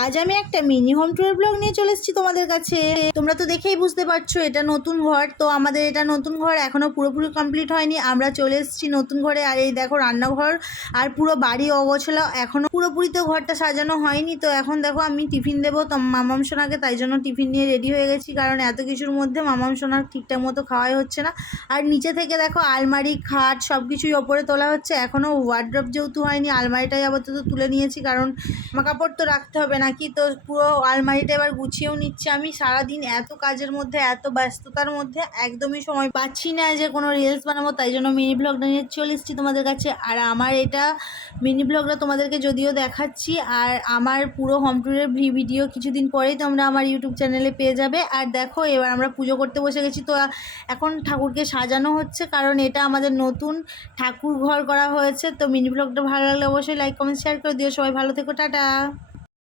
আজ আমি একটা মিনি হোম ট্যুর ব্লগ নিয়ে চলে এসেছি তোমাদের কাছে। তোমরা তো দেখেই বুঝতে পারছো এটা নতুন ঘর। তো আমাদের এটা নতুন ঘর এখনো পুরোপুরি কমপ্লিট হয়নি, আমরা চলে এসেছি নতুন ঘরে। আর এই দেখো রান্নাঘর আর পুরো বাড়ি অগোছালো, এখনো পুরোপুরি তো ঘরটা সাজানো হয়নি। তো এখন দেখো আমি টিফিন দেবো তো মামাম সোনাকে, তাই জন্য টিফিন নিয়ে রেডি হয়ে গেছি, কারণ এত কিছুর মধ্যে মামাম সোনার ঠিকঠাক মতো খাওয়াই হচ্ছে না। আর নিচে থেকে দেখো আলমারি খাট সব কিছুই ওপরে তোলা হচ্ছে, এখনও ওয়ার্ড্রপ যেহেতু হয়নি আলমারিটাই আপাতত তুলে নিয়েছি, কারণ জামা কাপড় তো রাখতে হবে নাকি। তো পুরো আলমারিটা এবার গুছিয়েও নিচ্ছি। আমি সারাদিন এত কাজের মধ্যে এত ব্যস্ততার মধ্যে একদমই সময় পাচ্ছি না যে কোনো রিলস বানাবো, তাই জন্য মিনি ব্লগটা নিয়ে চলে এসেছি তোমাদের কাছে। আর আমার এটা মিনি ব্লগটা তোমাদেরকে যদিও দেখাচ্ছি, আর আমার পুরো হোম ট্যুরের ভিডিও কিছুদিন পরেই তোমরা আমার ইউটিউব চ্যানেলে পেয়ে যাবে। আর দেখো এবার আমরা পুজো করতে বসে গেছি। তো এখন ঠাকুরকে সাজানো হচ্ছে, কারণ এটা আমাদের নতুন ঠাকুর ঘর করা হয়েছে। তো মিনি ব্লগটা ভালো লাগলে অবশ্যই লাইক কমেন্ট শেয়ার করে দিও। সবাই ভালো থেকো, টাটা।